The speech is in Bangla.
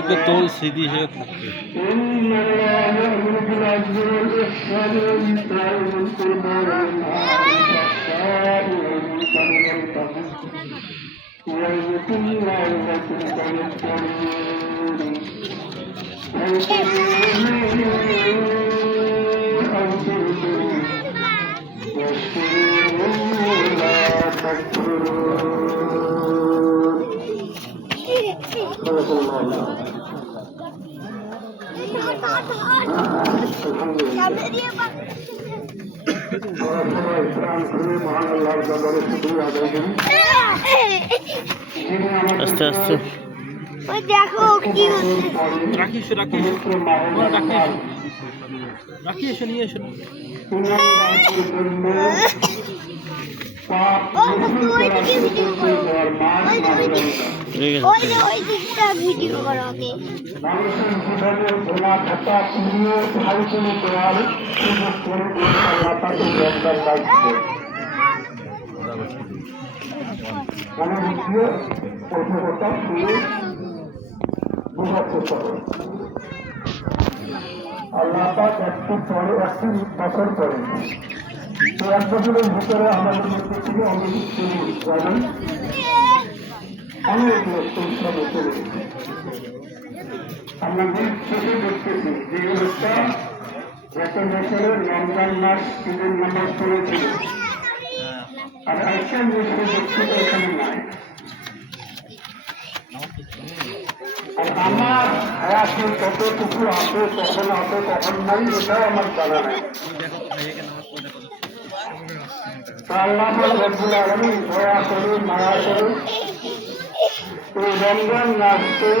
একটা তোল স্মৃতি হিসেবে থাকবে। আস্তে আস্তে দেখো কি রাখিস রাখিস রাখিস রাখিস নিয়ে এসো। ভিডিও করো আগে। আল্লাহ পাক একটু পরে 1 বছর পরে 1 বছরের ভিতরে আমাদের মধ্যে থেকে অনেক যাবেন, অনেক লোক পরিশ্রমে চলে গেছে। আমরা নিজ চোখে দেখতেছি যে লোকটা 1 বছরের রমজান মাস ঈদের নামাজ পড়েছিল, আর আজকে বছরে দেখছি এখানে নাই। আর আমার হায়াতে কতটুকু আছে, কখন আছে কখন নাই, এটাও আমার জানা নাই। আল্লাহ রব্বুল আলামিন দয়া করে মায়া করে এই রমজান মাসকে